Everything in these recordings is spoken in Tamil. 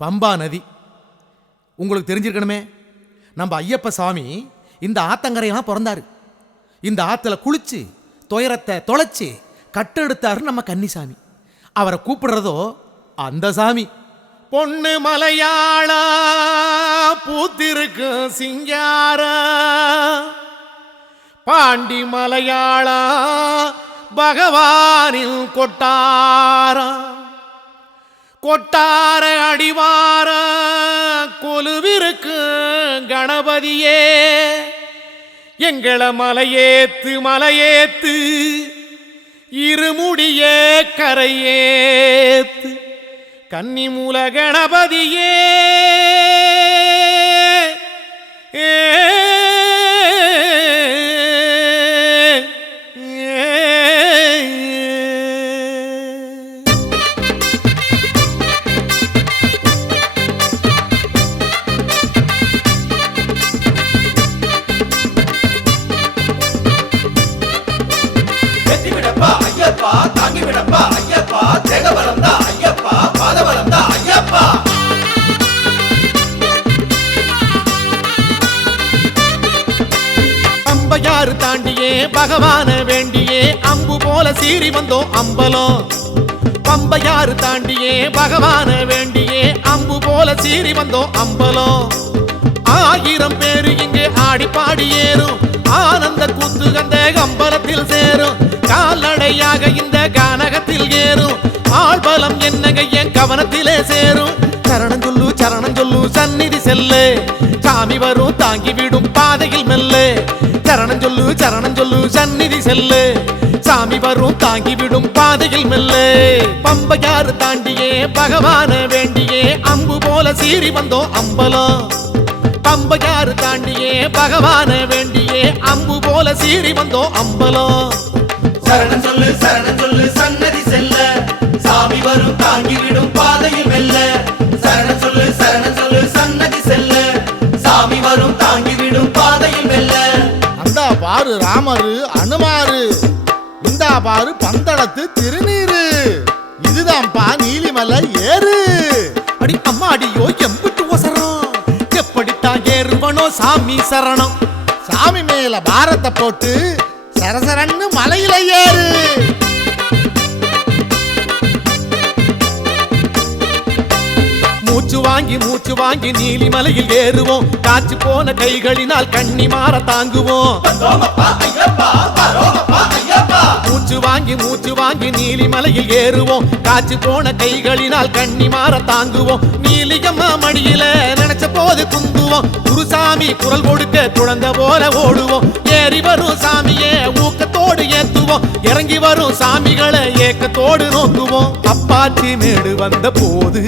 பம்பா நதி உங்களுக்கு தெரிஞ்சிருக்கணுமே. நம்ம ஐயப்ப சாமி இந்த ஆத்தங்கரையெல்லாம் பிறந்தாரு. இந்த ஆத்துல குளிச்சு துயரத்தை தொலைச்சு கட்டெடுத்தாரு நம்ம கன்னிசாமி. அவரை கூப்பிடுறதோ அந்த சாமி. பொண்ணு மலையாள பூத்திருக்கு சிங்கார, பாண்டி மலையாள பகவானின் கொட்டார, கொட்டார அடிவார கொலுவிருக்கு கணபதியே, எங்களை மலையேத்து மலையேத்து இருமுடியே கரையேத்து கன்னிமூல கணபதியே. பம்பையாறு தாண்டியே பகவான வேண்டியே அம்பு போல சீறி வந்தோம் அம்பலம். பம்பையாறு தாண்டியே பகவான வேண்டியே அம்பு போல சீறி வந்தோம் அம்பலம். 1000 பேரு இங்கே ஆடி பாடி ஏறும், ஆனந்த கூத்து அந்த அம்பலத்தில் சேரும். கால்நடையாக இந்த கானகத்தில் ஏறும், ஆள்பலம் என்னங்க என் கவனத்திலே சேரும். சரணம் சொல்லு சந்நிதி செல்லு, சாமி வரும் தாங்கி விடும் பாதையில் மெல்ல. சரணம் சொல்லு சந்நிதி செல்லு, சாமி வரும் தாங்கி விடும் பாதையில் மெல்ல. பம்பையாறு தாண்டியே பகவான வேண்டியே அம்பு போல சீறி வந்தோம் அம்பலம். பம்பையாறு தாண்டியே பகவான வேண்டியே அம்பு போல சீறி வந்தோம் அம்பலம். சரணம் சொல்லு சன்னதி செல்ல, சாமி வரும் தாங்கி விடும் பாதையில் மெல்ல. சரணம் சொல்லு சன்னதி செல்ல, சாமி வரும் தாங்கி விடும் பாதையில் மெல்ல. அந்தா பாரு ராமரு அனுமாரு, இந்தா பாரு பந்தளத்து திருநீரு, இதுதான் பா நீலிமலை ஏறு. அடி அம்மா அடியோ எம்பிட்டு ஒசரம், எப்படித்தான் ஏறுவனோ சாமி சரணம். சாமி மேல பாரத்தை போட்டு சரசரன்னு மலையில ஏறு. மூச்சு வாங்கி நீலிமலையில் ஏறுவோம், காற்று போன கைகளினால் கண்ணி மாற தாங்குவோம். மூச்சு வாங்கி நீலிமலையில் ஏறுவோம், காற்று போன கைகளினால் கண்ணி மாற தாங்குவோம். நீலியம்மா மடியில நினைச்ச போது குந்துவோம், குருசாமி குரல் கொடுக்க குழந்தை போல ஓடுவோம். ஏறி வரும் சாமியே ஊக்கத்தோடு ஏத்துவோம், இறங்கி வரும் சாமிகளை ஏக்கத்தோடு நோக்குவோம். அப்பாச்சி மேடு வந்த போது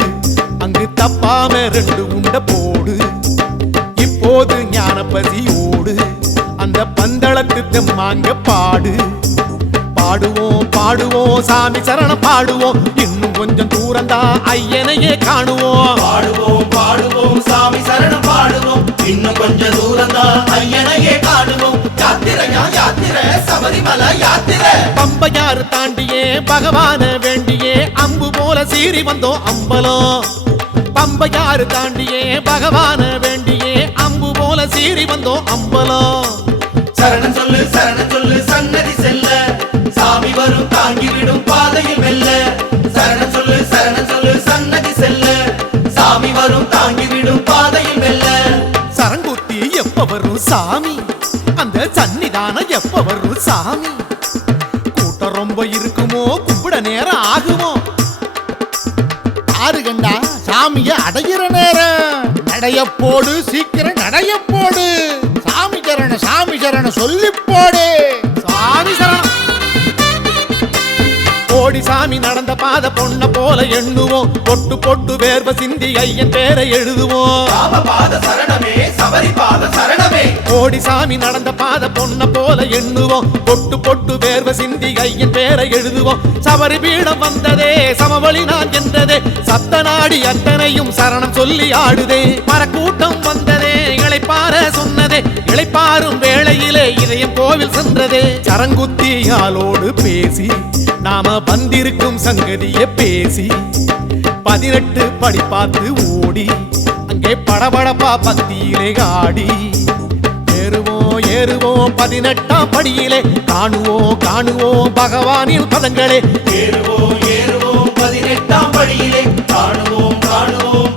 அங்கு தப்பாம 2 உண்ட போடு, இப்போது ஞான பசியோடு அந்த பந்தளத்து தெம்மாங்க பாடு. பாடுவோம் சாமி சரணம் பாடுவோம், இன்னும் கொஞ்சம் தூரந்தா ஐயனையே காணுவோம். பாடுவோம் சாமி சரணம் பாடுவோம், இன்னும் கொஞ்சம் தூரந்தா ஐயனையே காணுவோம். யாத்திரை சபரிமலை யாத்திரை. பம்பையாறு தாண்டியே பகவான வேண்டியே அம்பு போல சீறி வந்தோம் அம்பலம். பம்பையாறு தாண்டியே பகவான வேண்டியே அம்பு போல சீறி வந்தோம் அம்பலம். சரணம் சொல்லு சன்னதி செல்ல, சாமி வரும் தாங்கி விடும் பாதையில் மெல்ல. சரணம் சொல்லு சன்னதி செல்ல, சாமி வரும் தாங்கி விடும் பாதையில் மெல்ல. சரங்குத்தி எப்ப வரும் சாமி, அந்த சன்னிதானம் எப்ப வரும் சாமி. கூட்டம் ரொம்ப இருக்குமோ, கும்பிட நேரம் ஆகுமோ. ஆறு கண்டா சாமிய அடையிற நேரம், நடைய போடு சீக்கிரம் நடைய போடு. சாமி சரண சொல்லி போடு. சாமி சரணம். கோடி சாமி நடந்த பாத பொண்ண போல எண்ணுவோம், பொட்டு பொட்டு வேர்வ சிந்தி ஐயன் பேரை எழுதுவோம். சரணமே சபரி பாத சரணமே. கோடி சாமி நடந்த பாத பொண்ண போல எண்ணுவோம், பொட்டு பொட்டு வேர்வ சிந்தி ஐயன் பேரை எழுதுவோம். சபரி பீடம் வந்ததே சமவழி நான் என்றதே, சத்த நாடி அத்தனையும் சரணம் சொல்லி ஆடுதே. மரக்கூட்டம் வந்ததே இளைப்பார சொன்னதே, இளைப்பாரும் வேளையிலே இதயம் கோவில் சென்றதே. சரங்குத்தியாலோடு பேசி நாம வந்திருக்கும் சங்கதிய பேசி 18 படி பார்த்து ஓடி அங்கே படபடப்பா பக்தியிலே ஆடி ஏறுவோம் ஏறுவோம் 18ஆம் படியிலே காணுவோம் பகவானின் பதங்களே ஏறுவோம் ஏறுவோம் 18ஆம் படியிலே காணுவோம்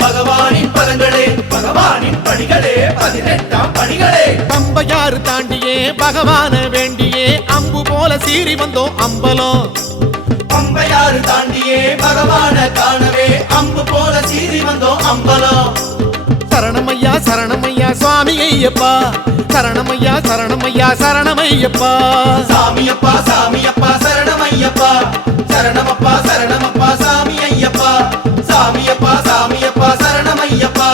பகவானின் பதங்களே பகவானின் படிகளே 18ஆம் படிகளே பம்பையாறு தாண்டியே பகவான வேண்டியே அம்பு போல சீறி வந்தோம் அம்பலம் பம்பையாறு தாண்டியே பகவான காணவே அம்பு போல சீறி வந்தோம் அம்பலம் சரணமையா சரணமையா சுவாமி ஐயப்பா சரணமையா சரணமையா சரணமையப்பா சாமியப்பா சாமியப்பா சரணமையப்பா சரணமப்பா சரணமப்பா சாமி ஐயப்பா சாமியப்பா சாமியப்பா சரணமையப்பா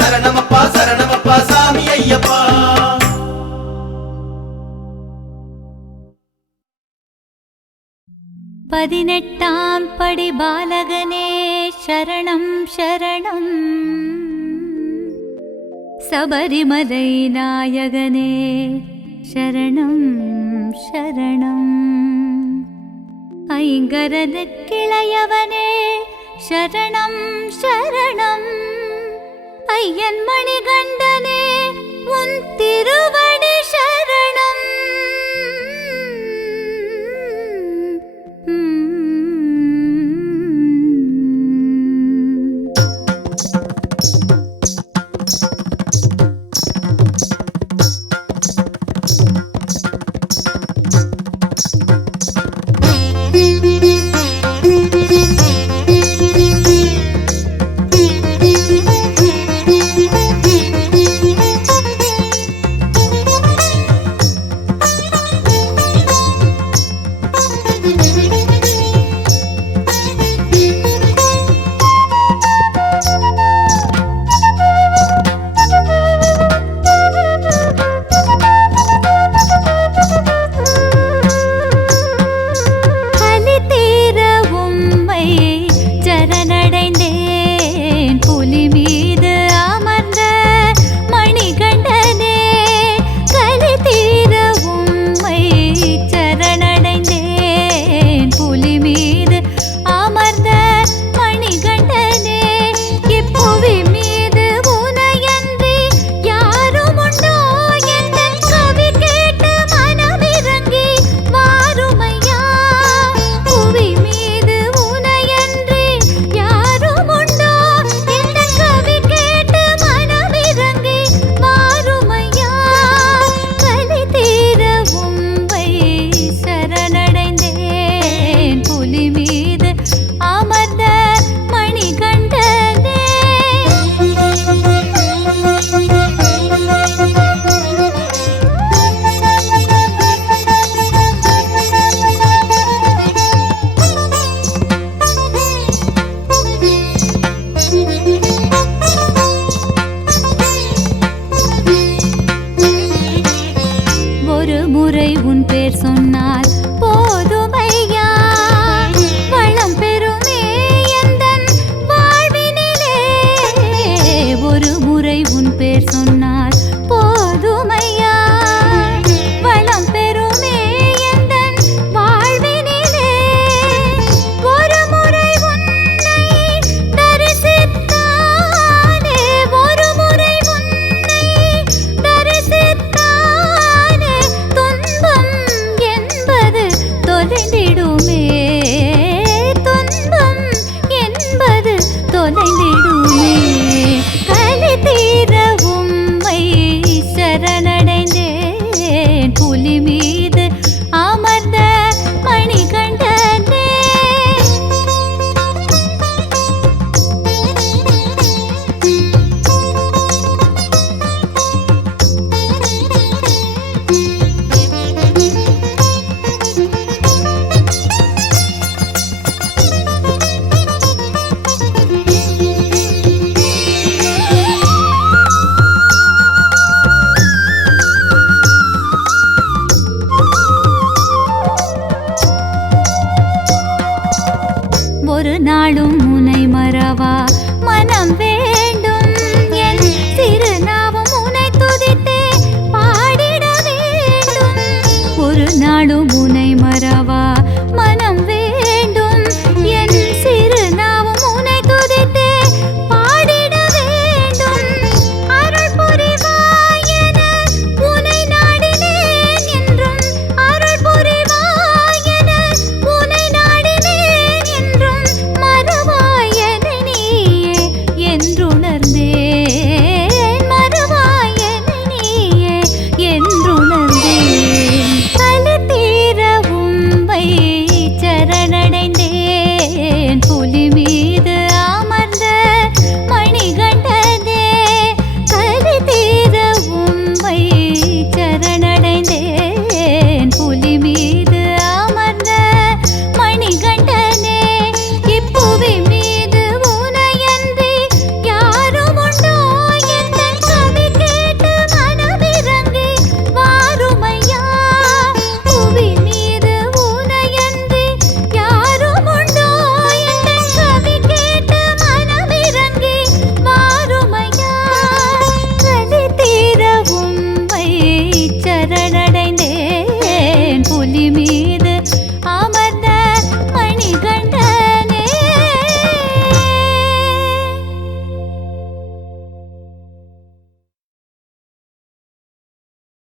சரணமப்பா சரணமப்பா சாமி ஐயப்பா பதினெட்டாம் படி பாலகனே சரணம் சரணம் சபரிமலை நாயகனே சரணம் சரணம் ஐங்கரனுக்கிளையவனே சரணம் சரணம் ஐயன் மணிகண்டனே உன் திருவடி சரணம்